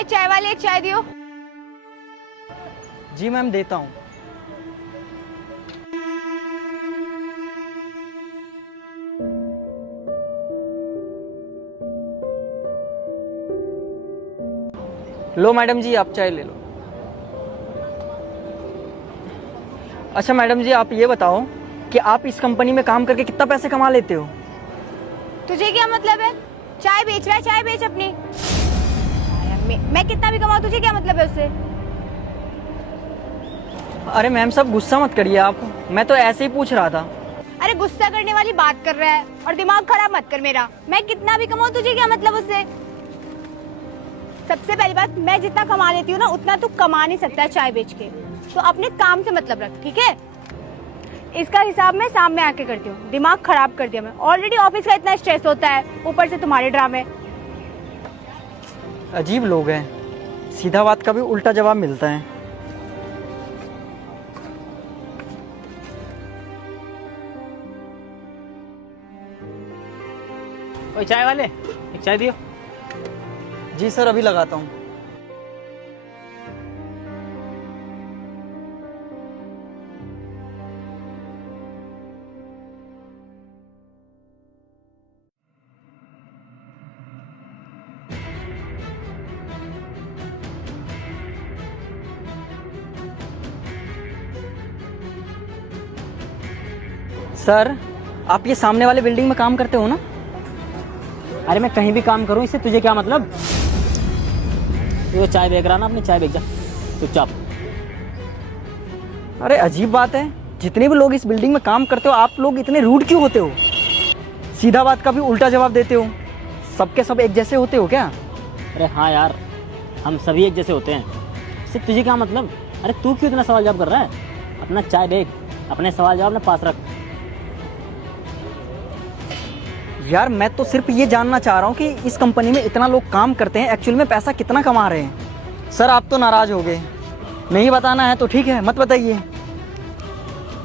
ओए चाय वाले, एक चाय दियो। जी मैम, देता हूँ। लो मैडम जी, आप चाय ले लो। अच्छा मैडम जी, आप ये बताओ कि आप इस कंपनी में काम करके कितना पैसे कमा लेते हो? तुझे क्या मतलब है? चाय बेच रहा है, चाय बेच अपनी। मैं कितना भी कमाऊं, तुझे क्या मतलब है उससे? अरे मैम साहब, गुस्सा मत करिए आप, मैं तो ऐसे ही पूछ रहा था। अरे गुस्सा करने वाली बात कर रहा है और दिमाग खराब मत कर मेरा। मैं कितना भी कमाऊं, तुझे क्या मतलब उससे? सबसे पहली बात, मैं जितना कमा लेती हूँ ना, उतना तू कमा नहीं सकता है चाय बेच के। तो अपने काम से मतलब रख, ठीक है? इसका हिसाब मैं सामने आके करती हूँ। दिमाग खराब कर दिया मैं। ऑलरेडी ऑफिस का इतना स्ट्रेस होता है, ऊपर से तुम्हारे ड्रामे। अजीब लोग हैं, सीधा बात का भी उल्टा जवाब मिलता है। ओए चाय वाले, एक चाय दियो। जी सर, अभी लगाता हूँ। सर, आप ये सामने वाले बिल्डिंग में काम करते हो ना? अरे मैं कहीं भी काम करूं, इससे तुझे क्या मतलब? ये चाय बेच रहा ना, अपनी चाय बेच जा चुपचाप। अरे अजीब बात है, जितने भी लोग इस बिल्डिंग में काम करते हो, आप लोग इतने रूड क्यों होते हो? सीधा बात का भी उल्टा जवाब देते हो। सबके सब एक जैसे होते हो क्या? अरे हाँ यार, हम सभी एक जैसे होते हैं। इससे तुझे क्या मतलब? अरे तू क्यों इतना सवाल जवाब कर रहा है? अपना चाय बेच, अपने सवाल जवाब अपने पास रख। यार मैं तो सिर्फ ये जानना चाह रहा हूँ कि इस कंपनी में इतना लोग काम करते हैं, एक्चुअल में पैसा कितना कमा रहे हैं। सर आप तो नाराज हो गए, नहीं बताना है तो ठीक है, मत बताइए।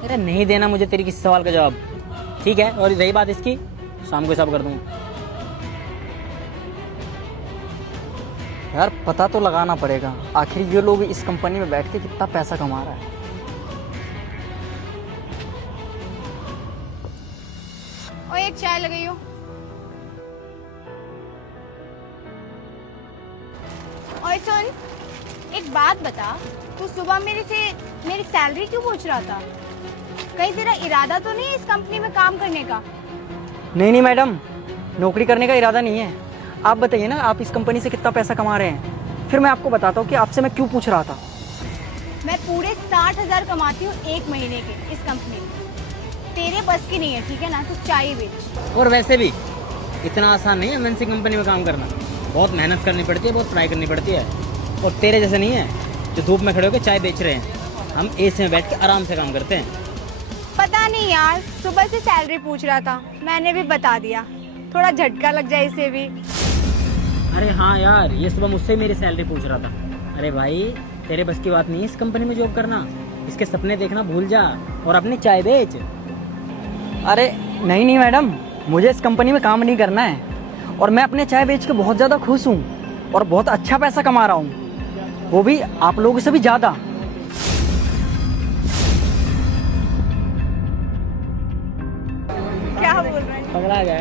अरे नहीं देना मुझे तेरी किसी सवाल का जवाब, ठीक है? और रही बात इसकी, शाम को हिसाब कर दूंगा। यार पता तो लगाना पड़ेगा, आखिर ये लोग इस कंपनी में बैठ के कितना पैसा कमा रहा है। ओए एक चाय लगाइयो। ओए सुन, एक बात बता, तू सुबह मेरे से मेरी सैलरी क्यों पूछ रहा था? कहीं तेरा इरादा तो नहीं है इस कंपनी में काम करने का? नहीं मैडम, नौकरी करने का इरादा नहीं है। आप बताइए ना, आप इस कंपनी से कितना पैसा कमा रहे हैं, फिर मैं आपको बताता हूँ कि आपसे मैं क्यों पूछ रहा था। मैं पूरे 60,000 कमाती हूँ एक महीने के इस कंपनी में। तेरे बस की नहीं है, ठीक है ना? तू चाय बेच। और वैसे भी इतना आसान नहीं है एमएनसी कंपनी में काम करना, बहुत मेहनत करनी पड़ती है, बहुत पढ़ाई करनी पड़ती है। और तेरे जैसे नहीं है जो धूप में खड़े होकर चाय बेच रहे हैं। हम एसी में बैठ के आराम से काम करते हैं। पता नहीं यार, सुबह से सैलरी पूछ रहा था, मैंने भी बता दिया। थोड़ा झटका लग जाए इसे भी। अरे हाँ यार, ये सुबह मुझसे मेरी सैलरी पूछ रहा था। अरे भाई, तेरे बस की बात नहीं है इस कंपनी में जॉब करना। इसके सपने देखना भूल जा और अपनी चाय बेच। अरे नहीं मैडम, मुझे इस कंपनी में काम नहीं करना है, और मैं अपने चाय बेच के बहुत ज़्यादा खुश हूँ और बहुत अच्छा पैसा कमा रहा हूँ, वो भी आप लोगों से भी ज़्यादा। क्या बोल रहा है? पकड़ा गया।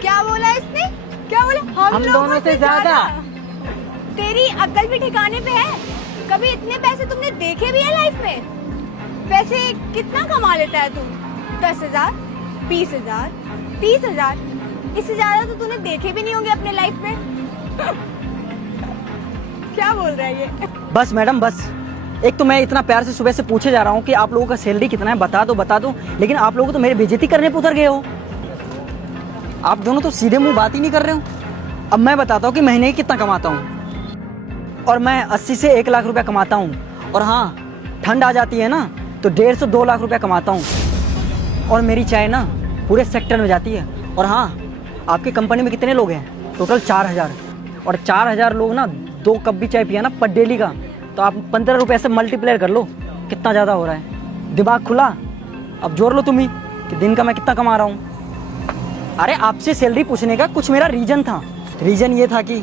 क्या बोला इसने? क्या बोला? हम दोनों से ज्यादा। तेरी अक्ल भी ठिकाने पे है? कभी इतने पैसे तुमने देखे भी है लाइफ में? पैसे कितना कमा लेता है तू? 10,000, 20,000, 30,000? इससे ज्यादा तो तूने देखे भी नहीं होंगे अपने लाइफ में। क्या बोल रहा है ये? बस मैडम बस, एक तो मैं इतना प्यार से सुबह से पूछे जा रहा हूँ कि आप लोगों का सैलरी कितना है, बता दो, लेकिन आप लोग तो मेरी बेइज्जती करने पे उतर गए हो। आप दोनों तो सीधे मुंह बात ही नहीं कर रहे हो। अब मैं बताता हूँ कि महीने की कितना कमाता हूँ, और मैं 80 से 1 लाख रुपया कमाता हूँ। और हाँ, ठंड आ जाती है ना तो 1.5 से 2 लाख रुपया कमाता हूँ। और मेरी चाय ना पूरे सेक्टर में जाती है। और हाँ, आपकी कंपनी में कितने लोग हैं? टोटल 4,000। और 4,000 लोग ना 2 कप भी चाय पिया ना पर डेली का, तो आप 15 रुपये से मल्टीप्लाई कर लो, कितना ज़्यादा हो रहा है। दिमाग खुला, अब जोड़ लो तुम ही कि दिन का मैं कितना कमा रहा हूँ। अरे आपसे सैलरी पूछने का कुछ मेरा रीज़न था। रीज़न ये था कि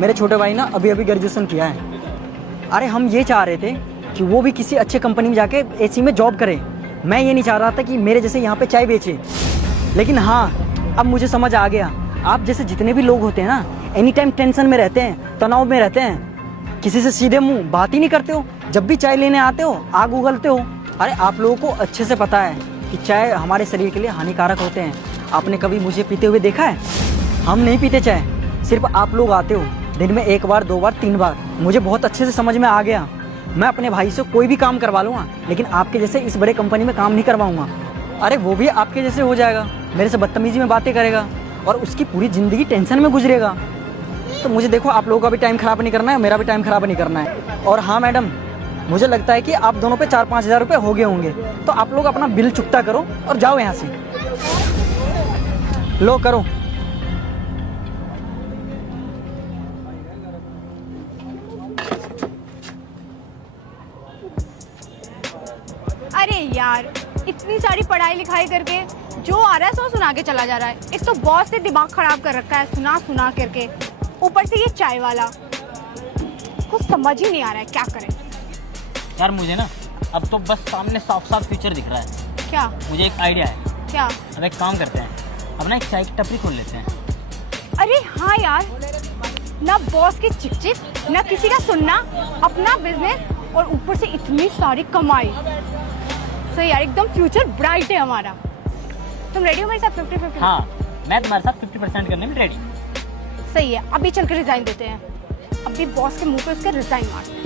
मेरे छोटे भाई ना अभी अभी ग्रेजुएशन किया है। अरे हम ये चाह रहे थे कि वो भी किसी अच्छे कंपनी में जाके एसी में जॉब करे। मैं ये नहीं चाह रहा था कि मेरे जैसे यहाँ पे चाय बेचे। लेकिन हाँ, अब मुझे समझ आ गया, आप जैसे जितने भी लोग होते हैं ना, एनी टाइम टेंशन में रहते हैं, तनाव में रहते हैं, किसी से सीधे मुंह बात ही नहीं करते हो। जब भी चाय लेने आते हो आग उगलते हो। अरे आप लोगों को अच्छे से पता है कि चाय हमारे शरीर के लिए हानिकारक होते हैं। आपने कभी मुझे पीते हुए देखा है? हम नहीं पीते चाय, सिर्फ आप लोग आते हो दिन में 1 बार 2 बार 3 बार। मुझे बहुत अच्छे से समझ में आ गया। मैं अपने भाई से कोई भी काम करवा लूँगा, लेकिन आपके जैसे इस बड़े कंपनी में काम नहीं करवाऊँगा। अरे वो भी आपके जैसे हो जाएगा, मेरे से बदतमीजी में बातें करेगा और उसकी पूरी ज़िंदगी टेंशन में गुजरेगा। तो मुझे देखो, आप लोगों का भी टाइम ख़राब नहीं करना है, मेरा भी टाइम ख़राब नहीं करना है। और हाँ मैडम, मुझे लगता है कि आप दोनों पे 4-5 हज़ार रुपये हो गए होंगे, तो आप लोग अपना बिल चुकता करो और जाओ यहाँ से। लो करो। अरे यार, इतनी सारी पढ़ाई लिखाई करके जो आ रहा है सो सुना के चला जा रहा है। एक तो बॉस ने दिमाग खराब कर रखा है सुना सुना करके, ऊपर से ये चाय वाला। कुछ समझ ही नहीं आ रहा है, क्या करें। यार मुझे ना अब तो बस सामने साफ साफ फ्यूचर दिख रहा है। क्या? मुझे एक आइडिया है। क्या? अब एक काम करते हैं, अब ना एक चाय की टपरी खोल लेते हैं। अरे हाँ यार, ना बॉस की चिक-चिक, ना किसी का सुनना, अपना बिजनेस और ऊपर से इतनी सारी कमाई। सही यार, एकदम फ्यूचर ब्राइट है हमारा। तुम रेडी हो मेरे साथ 50-50? हाँ, मैं तुम्हारे साथ 50% करने में रेडी। सही है, अभी चल के रिजाइन देते हैं। अभी बॉस के मुंह पे उसका रिजाइन मारते हैं।